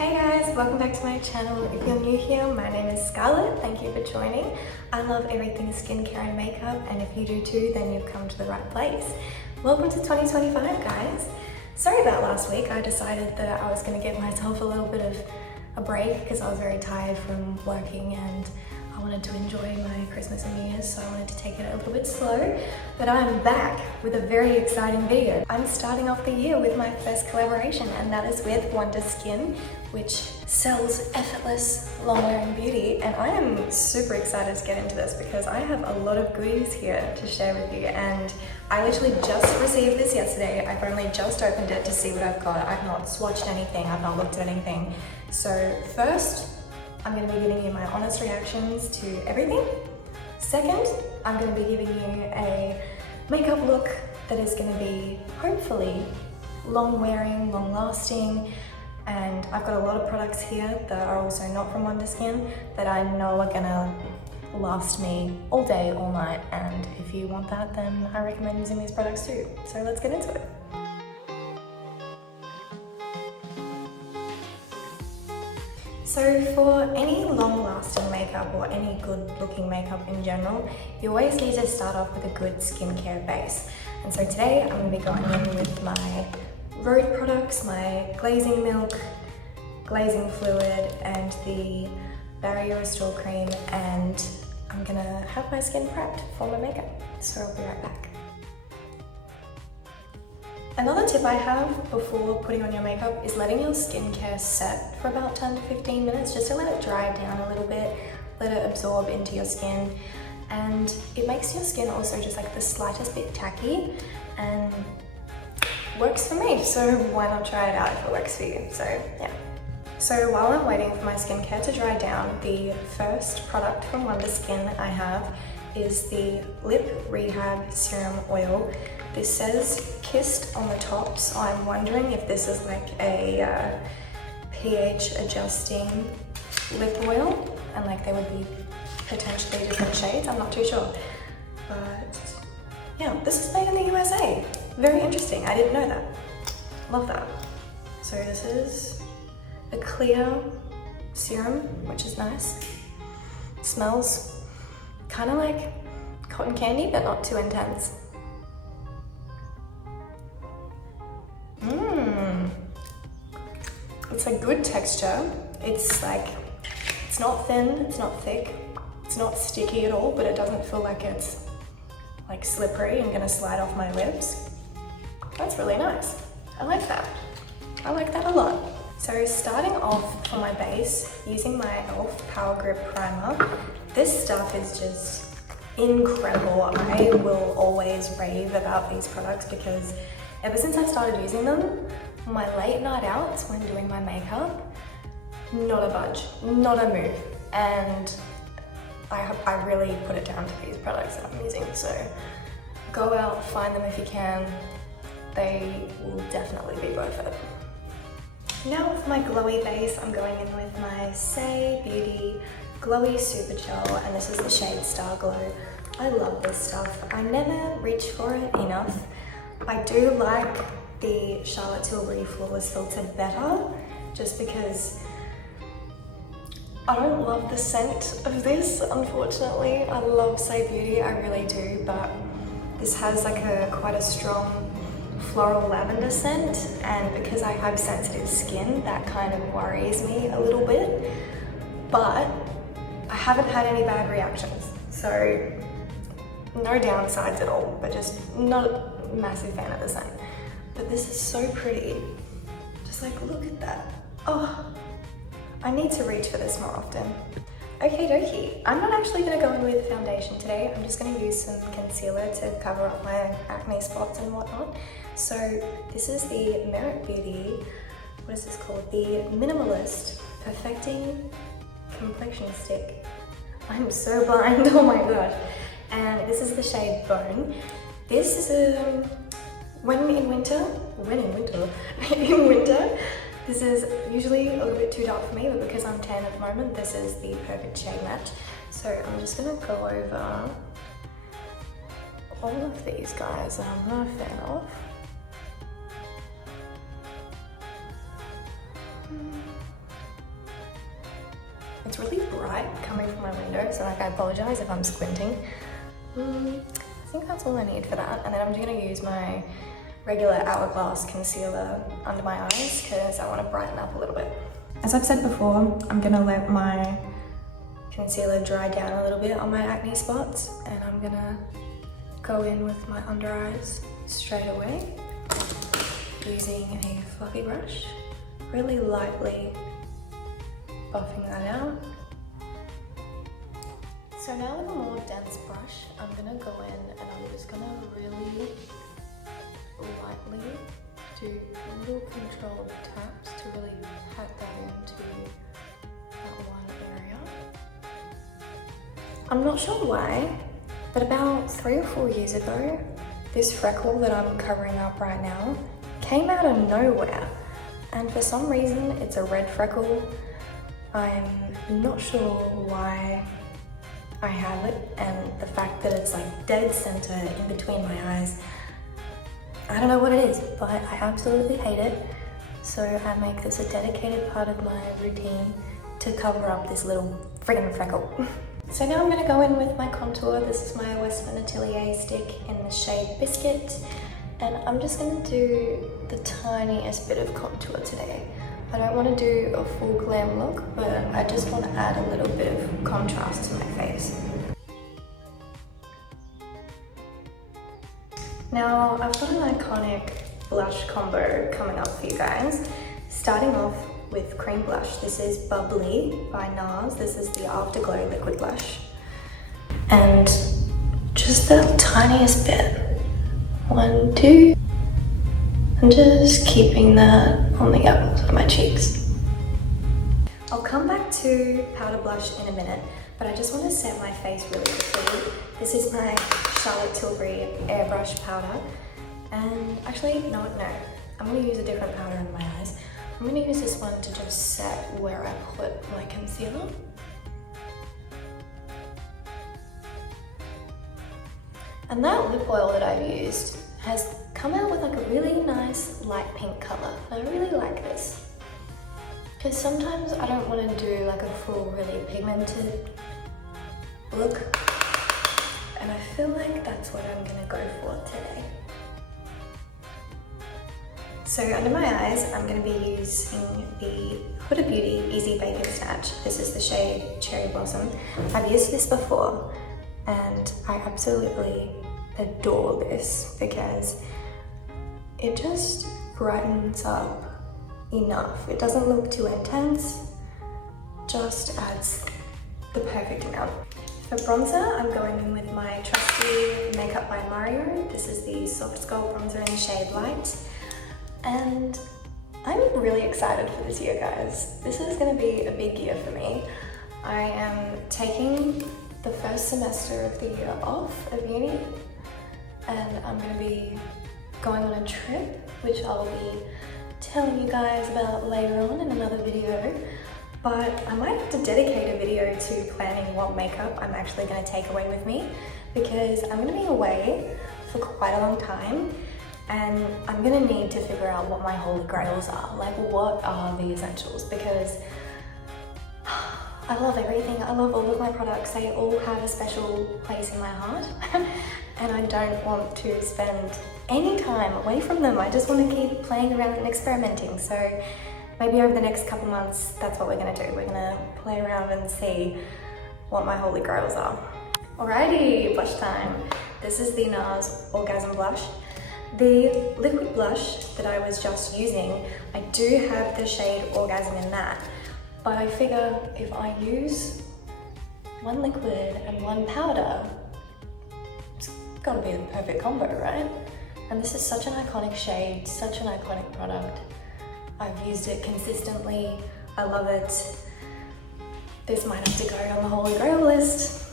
Hey guys, welcome back to my channel. If you're new here, my name is Scarlett. Thank you for joining. I love everything skincare and makeup, and if you do too, then you've come to the right place. Welcome to 2025, guys. Sorry about last week. I decided that I was going to give myself a little bit of a break because I was very tired from working and I wanted to enjoy my Christmas and New Year's, so I wanted to take it a little bit slow. But I'm back with a very exciting video. I'm starting off the year with my first collaboration, and that is with Wonderskin, which sells effortless long-wearing beauty. And I am super excited to get into this because I have a lot of goodies here to share with you. And I literally just received this yesterday. I've only just opened it to see what I've got. I've not swatched anything, I've not looked at anything. So first, I'm going to be giving you my honest reactions to everything. Second, I'm going to be giving you a makeup look that is going to be hopefully long-wearing, long-lasting, and I've got a lot of products here that are also not from Wonderskin that I know are going to last me all day, all night, and if you want that, then I recommend using these products too. So let's get into it. So for any long-lasting makeup or any good-looking makeup in general, you always need to start off with a good skincare base. And so today I'm going to be going in with my Road products, my glazing milk, glazing fluid, and the Barrier Restore cream, and I'm going to have my skin prepped for my makeup. So I'll be right back. Another tip I have before putting on your makeup is letting your skincare set for about 10 to 15 minutes just to let it dry down a little bit, let it absorb into your skin, and it makes your skin also just like the slightest bit tacky and works for me, so why not try it out if it works for you. So yeah. So while I'm waiting for my skincare to dry down, the first product from Wonderskin I have is the Lip Rehab Serum Oil. This says Kissed on the top, so I'm wondering if this is like a pH adjusting lip oil, and like there would be potentially different shades, I'm not too sure. But yeah, this is made in the USA. Very interesting, I didn't know that. Love that. So this is a clear serum, which is nice. It smells kind of like cotton candy, but not too intense. It's a good texture. It's like, it's not thin, it's not thick, it's not sticky at all, but it doesn't feel like it's like slippery and gonna slide off my lips. That's really nice. I like that. I like that a lot. So starting off for my base, using my e.l.f. Power Grip Primer, this stuff is just incredible. I will always rave about these products because ever since I started using them, my late night outs when doing my makeup, not a budge, not a move. And I really put it down to these products that I'm using. So go out, find them if you can. They will definitely be worth it. Now for my glowy base, I'm going in with my Say Beauty Glowy Super Gel, and this is the shade Star Glow. I love this stuff. I never reach for it enough. I do like the Charlotte Tilbury Flawless Filter better, just because I don't love the scent of this, unfortunately. I love Say Beauty, I really do, but this has like quite a strong floral lavender scent, and because I have sensitive skin, that kind of worries me a little bit, but I haven't had any bad reactions, so no downsides at all, but just not a massive fan of the scent. But this is so pretty. Just like, look at that. Oh, I need to reach for this more often. Okie dokie, I'm not actually going to go in with foundation today. I'm just going to use some concealer to cover up my acne spots and whatnot. So this is the Merit Beauty, what is this called? The Minimalist Perfecting Complexion Stick. I'm so blind, oh my gosh. And this is the shade Bone. This is in winter, this is usually a little bit too dark for me, but because I'm tan at the moment, this is the perfect shade match. So I'm just gonna go over all of these guys that I'm not a fan of. It's really bright coming from my window, so like I apologize if I'm squinting. I think that's all I need for that. And then I'm just gonna use my regular Hourglass concealer under my eyes because I want to brighten up a little bit. As I've said before, I'm gonna let my concealer dry down a little bit on my acne spots, and I'm gonna go in with my under eyes straight away using a fluffy brush, really lightly buffing that out. So now with a more dense brush, I'm gonna go in and I'm just gonna really lightly do little controlled taps to really pat that into that one area. I'm not sure why, but about 3 or 4 years ago, this freckle that I'm covering up right now came out of nowhere. And for some reason, it's a red freckle. I'm not sure why I have it, and the fact that it's like dead center in between my eyes. I don't know what it is, but I absolutely hate it. So I make this a dedicated part of my routine to cover up this little friggin' freckle. So now I'm gonna go in with my contour. This is my Western Atelier stick in the shade Biscuit. And I'm just gonna do the tiniest bit of contour today. I don't wanna do a full glam look, but I just wanna add a little bit of contrast to my face. Now, I've got an iconic blush combo coming up for you guys. Starting off with cream blush. This is Bubbly by NARS. This is the Afterglow liquid blush. And just the tiniest bit. 1, 2. And just keeping that on the apples of my cheeks. I'll come back to powder blush in a minute, but I just want to set my face really quickly. This is my Charlotte Tilbury airbrush powder. And actually, no, I'm going to use a different powder in my eyes. I'm going to use this one to just set where I put my concealer. And that lip oil that I've used has come out with like a really nice light pink color. And I really like this. Because sometimes I don't want to do like a full really pigmented look. And I feel like that's what I'm going to go for today. So under my eyes, I'm going to be using the Huda Beauty Easy Bake and Snatch. This is the shade Cherry Blossom. I've used this before and I absolutely adore this because it just brightens up enough. It doesn't look too intense, just adds the perfect amount. For bronzer, I'm going in with my trusty Makeup by Mario. This is the Soft Skull bronzer in the shade Light. And I'm really excited for this year, guys. This is going to be a big year for me. I am taking the first semester of the year off of uni, and I'm going to be going on a trip, which I'll be telling you guys about later on in another video. But I might have to dedicate a video to planning what makeup I'm actually going to take away with me, because I'm going to be away for quite a long time. And I'm gonna need to figure out what my holy grails are. Like, what are the essentials? Because I love everything. I love all of my products. They all have a special place in my heart. And I don't want to spend any time away from them. I just want to keep playing around and experimenting. So maybe over the next couple months, that's what we're gonna do. We're gonna play around and see what my holy grails are. Alrighty, blush time. This is the NARS Orgasm Blush. The liquid blush that I was just using, I do have the shade Orgasm in that, but I figure if I use one liquid and one powder, it's gotta be the perfect combo, right? And this is such an iconic shade, such an iconic product. I've used it consistently, I love it. This might have to go on the Holy Grail list.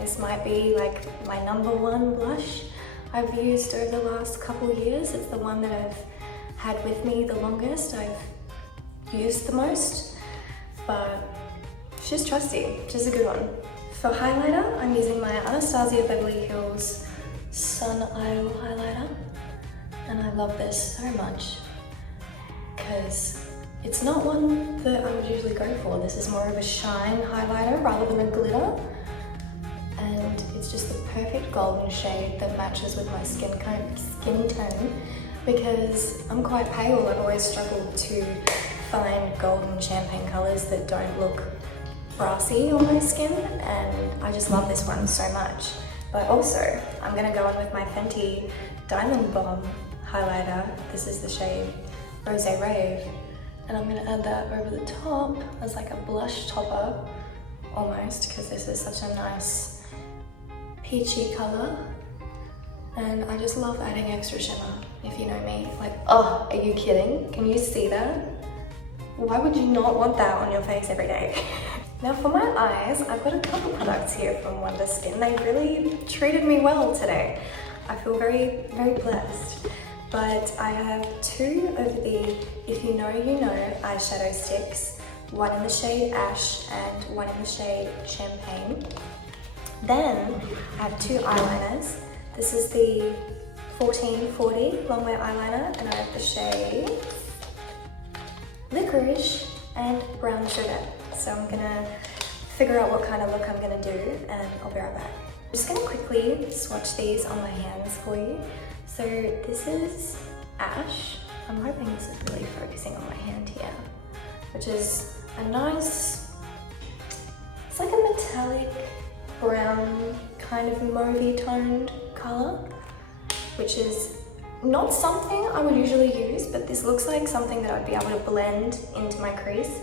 This might be like my #1 blush I've used over the last couple of years. It's the one that I've had with me the longest, I've used the most, but she's trusty, she's a good one. For highlighter, I'm using my Anastasia Beverly Hills Sun Idol highlighter, and I love this so much because it's not one that I would usually go for. This is more of a shine highlighter rather than a glitter. And it's just the perfect golden shade that matches with my skin tone because I'm quite pale. I've always struggled to find golden champagne colors that don't look brassy on my skin, and I just love this one so much. But also, I'm gonna go in with my Fenty Diamond Bomb highlighter. This is the shade Rosé Rave, and I'm gonna add that over the top as like a blush topper, almost, because this is such a nice peachy color. And I just love adding extra shimmer, if you know me. Like, oh, are you kidding? Can you see that? Why would you not want that on your face every day? Now for my eyes, I've got a couple products here from Wonderskin. They really treated me well today. I feel very, very blessed. But I have two of the If You Know, You Know eyeshadow sticks. One in the shade Ash and one in the shade Champagne. Then I have two eyeliners. This is the 1440 Longwear eyeliner, and I have the shade Licorice and Brown Sugar. So I'm gonna figure out what kind of look I'm gonna do, and I'll be right back. I'm just gonna quickly swatch these on my hands for you. So this is Ash. I'm hoping this is really focusing on my hand here, which is a nice, it's like a metallic brown kind of mauvey toned color, which is not something I would usually use, but this looks like something that I'd be able to blend into my crease.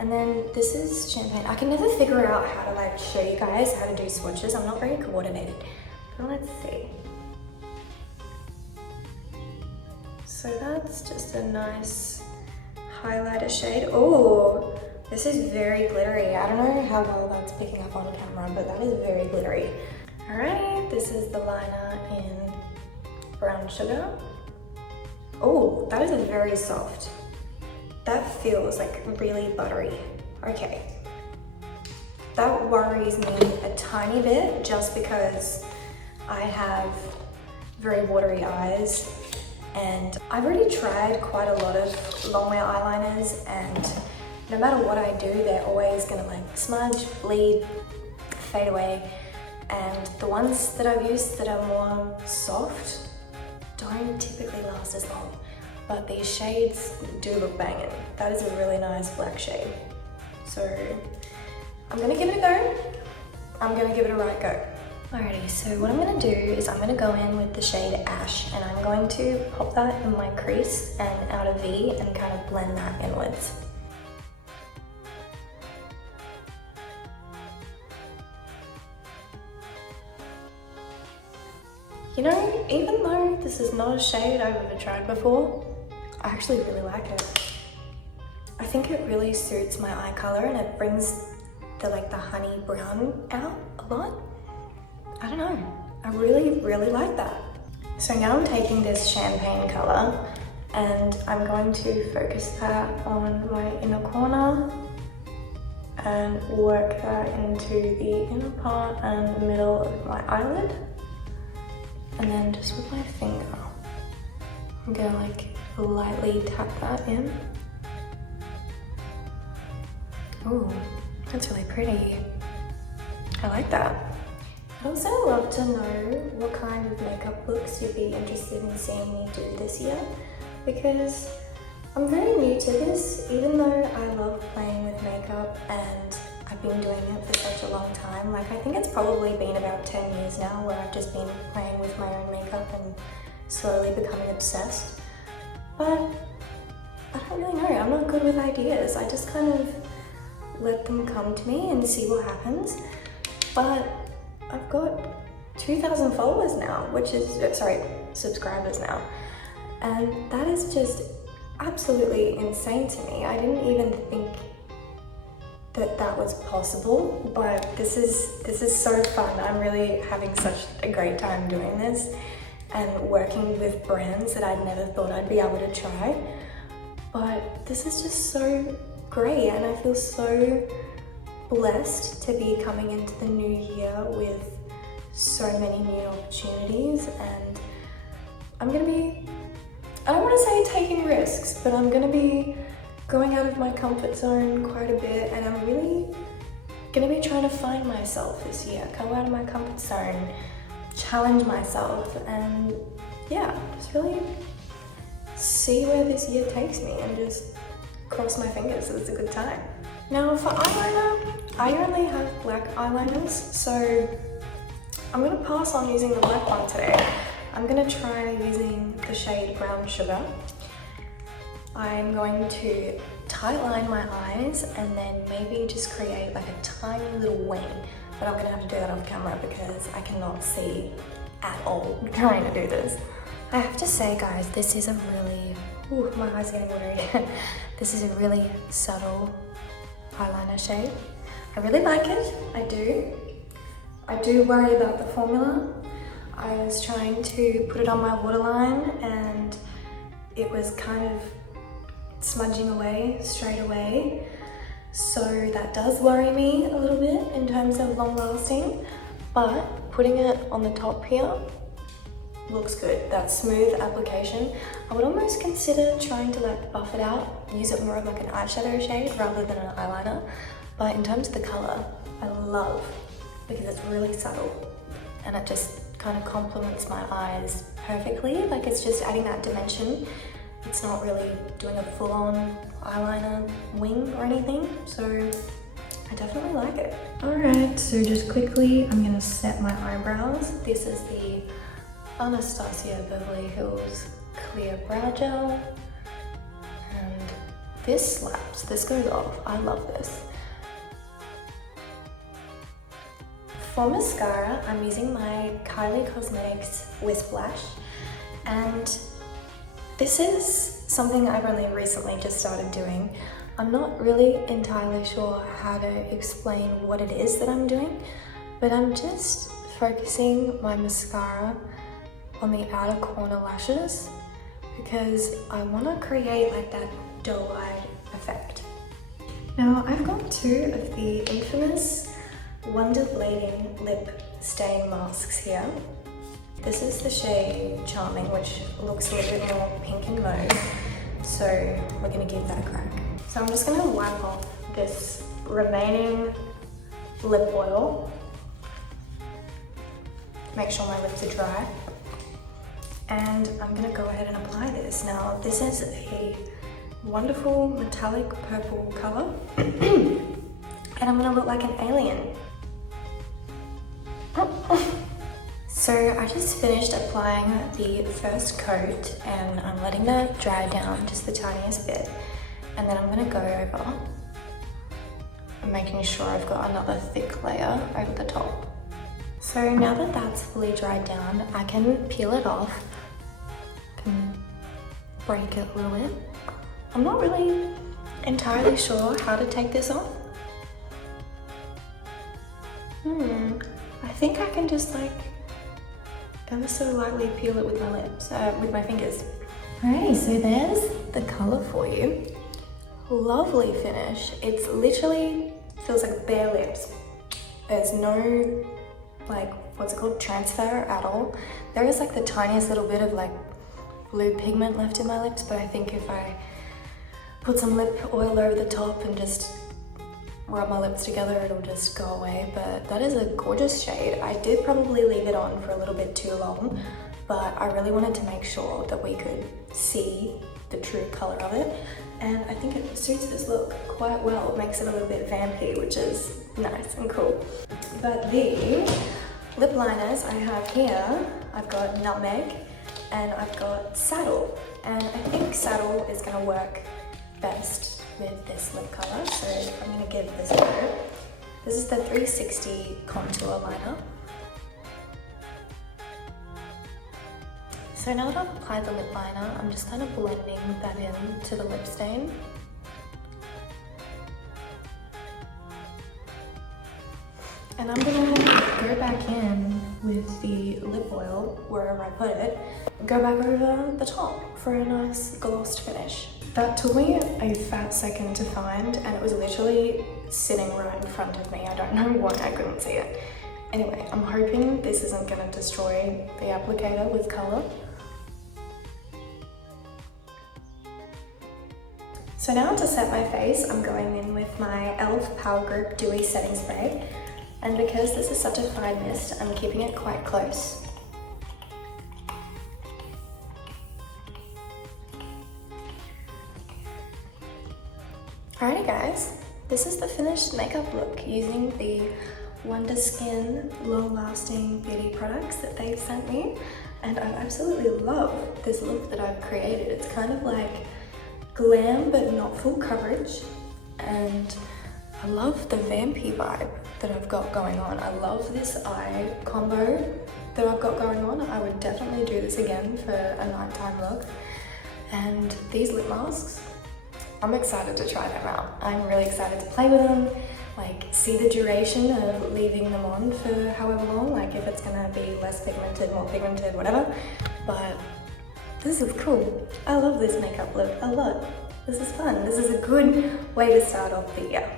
And then this is Champagne. I can never figure out how to like show you guys how to do swatches. I'm not very coordinated, but let's see. So that's just a nice highlighter shade. Oh, this is very glittery. I don't know how well that's picking up on camera, but that is very glittery. All right, this is the liner in Brown Sugar. Oh, that is very soft. That feels like really buttery. Okay. That worries me a tiny bit just because I have very watery eyes, and I've already tried quite a lot of longwear eyeliners, and no matter what I do, they're always gonna like smudge, bleed, fade away. And the ones that I've used that are more soft don't typically last as long. But these shades do look banging. That is a really nice black shade. So I'm gonna give it a go. I'm gonna give it a right go. Alrighty, so what I'm gonna do is I'm gonna go in with the shade Ash, and I'm going to pop that in my crease and out a V and kind of blend that inwards. You know, even though this is not a shade I've ever tried before, I actually really like it. I think it really suits my eye color, and it brings the honey brown out a lot. I don't know, I really, really like that. So now I'm taking this champagne color and I'm going to focus that on my inner corner and work that into the inner part and middle of my eyelid. And then just with my finger, I'm gonna like lightly tap that in. Ooh, that's really pretty. I like that. I'd also love to know what kind of makeup looks you'd be interested in seeing me do this year, because I'm very new to this, even though I love playing with makeup and I've been doing it for such a long time. Like, I think it's probably been about 10 years now where I've just been playing with my own makeup and slowly becoming obsessed. But I don't really know, I'm not good with ideas. I just kind of let them come to me and see what happens. But I've got 2,000 followers now, which is, sorry, subscribers now. And that is just absolutely insane to me. I didn't even think that was possible, but this is so fun. I'm really having such a great time doing this and working with brands that I'd never thought I'd be able to try. But this is just so great, and I feel so blessed to be coming into the new year with so many new opportunities. And I'm gonna be, I don't want to say taking risks, but I'm gonna be going out of my comfort zone quite a bit, and I'm really gonna be trying to find myself this year. Come out of my comfort zone, challenge myself, and yeah, just really see where this year takes me and just cross my fingers that it's a good time. Now for eyeliner, I only have black eyeliners, so I'm gonna pass on using the black one today. I'm gonna try using the shade Brown Sugar. I'm going to tightline my eyes and then maybe just create like a tiny little wing, but I'm gonna have to do that off camera because I cannot see at all trying to do this. I have to say guys, this is a really, ooh, my eyes are getting watery. This is a really subtle eyeliner shade. I really like it, I do. I do worry about the formula. I was trying to put it on my waterline and it was kind of smudging away straight away. So that does worry me a little bit in terms of long lasting, but putting it on the top here looks good. That smooth application. I would almost consider trying to like buff it out, use it more of like an eyeshadow shade rather than an eyeliner. But in terms of the color, I love because it's really subtle and it just kind of complements my eyes perfectly. Like it's just adding that dimension. It's not really doing a full-on eyeliner wing or anything, so I definitely like it. Alright, so just quickly, I'm gonna set my eyebrows. This is the Anastasia Beverly Hills Clear Brow Gel, and this slaps, this goes off. I love this. For mascara, I'm using my Kylie Cosmetics Wisp Lash, and this is something I've only recently just started doing. I'm not really entirely sure how to explain what it is that I'm doing, but I'm just focusing my mascara on the outer corner lashes because I want to create like that doe-eyed effect. Now I've got two of the infamous Wonderblading lip staying masks here. This is the shade Charming, which looks a little bit more pink and mauve, so we're gonna give that a crack. So I'm just gonna wipe off this remaining lip oil, make sure my lips are dry, and I'm gonna go ahead and apply this. Now this is a wonderful metallic purple color, and I'm gonna look like an alien. So I just finished applying the first coat and I'm letting that dry down just the tiniest bit, and then I'm gonna go over and making sure I've got another thick layer over the top. So now that that's fully dried down, I can peel it off, can break it a little bit. I'm not really entirely sure how to take this off. I think I can just like ever so lightly peel it with my lips, with my fingers. Alrighty, so there's the color for you. Lovely finish. It's literally feels like bare lips. There's no like, what's it called, transfer at all. There is like the tiniest little bit of like blue pigment left in my lips, but I think if I put some lip oil over the top and just rub my lips together, it'll just go away. But that is a gorgeous shade. I did probably leave it on for a little bit too long, but I really wanted to make sure that we could see the true color of it, and I think it suits this look quite well. It makes it a little bit vampy, which is nice and cool. But the lip liners I have here, I've got Nutmeg and I've got Saddle, and I think Saddle is going to work best with this lip color, so I'm going to give this a go. This is the 360 contour liner. So now that I've applied the lip liner, I'm just kind of blending that in to the lip stain. And I'm going to go back in with the lip oil, wherever I put it, go back over the top for a nice glossed finish. That took me a fat second to find, and it was literally sitting right in front of me. I don't know why I couldn't see it. Anyway, I'm hoping this isn't going to destroy the applicator with color. So So now to set my face, I'm going in with my e.l.f. Power Grip Dewy Setting Spray. And because this is such a fine mist, I'm keeping it quite close. Alrighty guys, this is the finished makeup look using the Wonderskin long-lasting beauty products that they've sent me. And I absolutely love this look that I've created. It's kind of like glam but not full coverage, and I love the vampy vibe that I've got going on. I love this eye combo that I've got going on. I would definitely do this again for a nighttime look. And these lip masks, I'm excited to try them out. I'm really excited to play with them, like see the duration of leaving them on for however long, like if it's gonna be less pigmented, more pigmented, whatever. But this is cool. I love this makeup look a lot. This is fun. This is a good way to start off the year.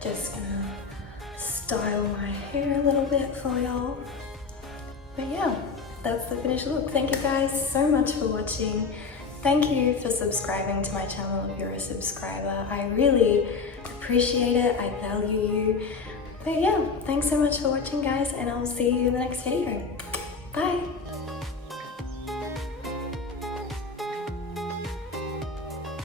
Just gonna style my hair a little bit for y'all. But yeah, that's the finished look. Thank you guys so much for watching. Thank you for subscribing to my channel if you're a subscriber. I really appreciate it. I value you. But yeah, thanks so much for watching guys, and I'll see you in the next video. Bye.